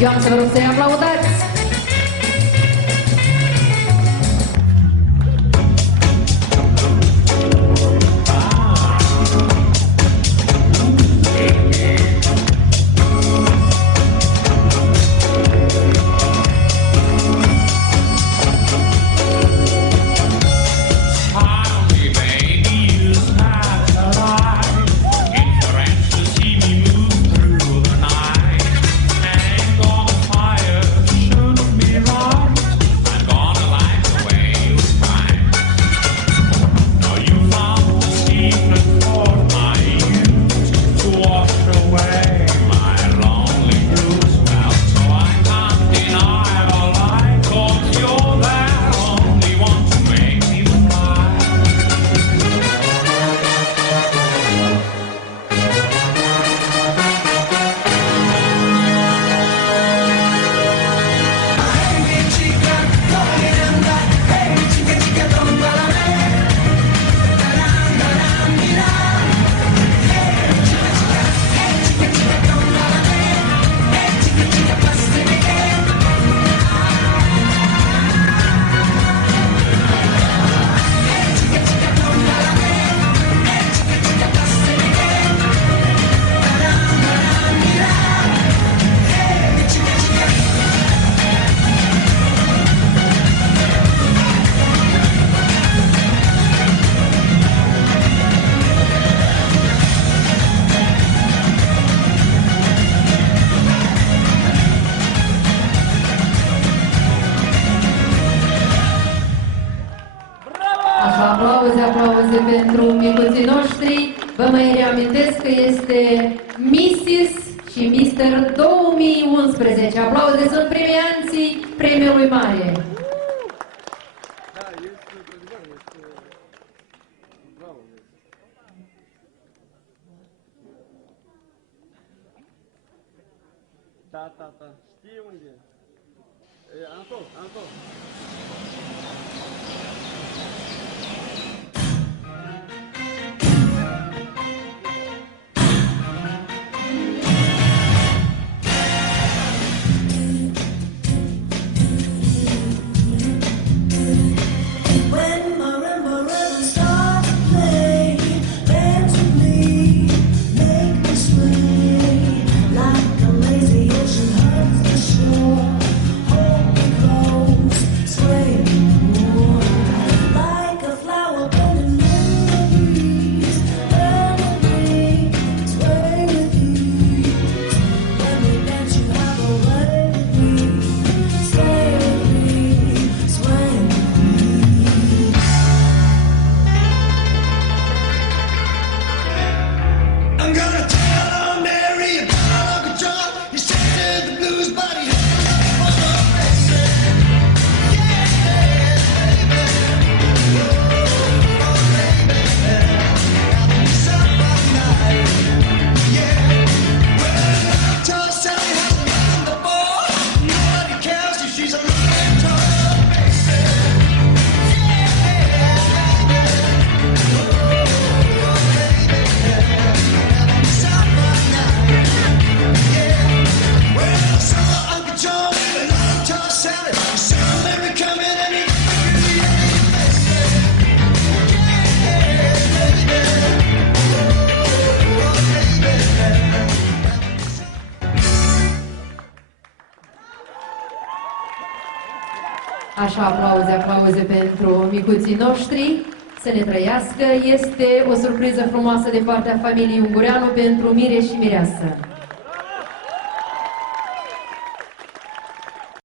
Eu am să vă rog să-i aplaudați! Aplauze pentru micuții noștri. Vă mai reamintesc că este Mrs. și Mr. 2011. Aplauze, sunt premianții premiului mare. Da, știi unde e? Anto. Așa, aplauze pentru micuții noștri. Să ne trăiască. Este o surpriză frumoasă de partea familiei Ungureanu pentru Mire și Mireasă.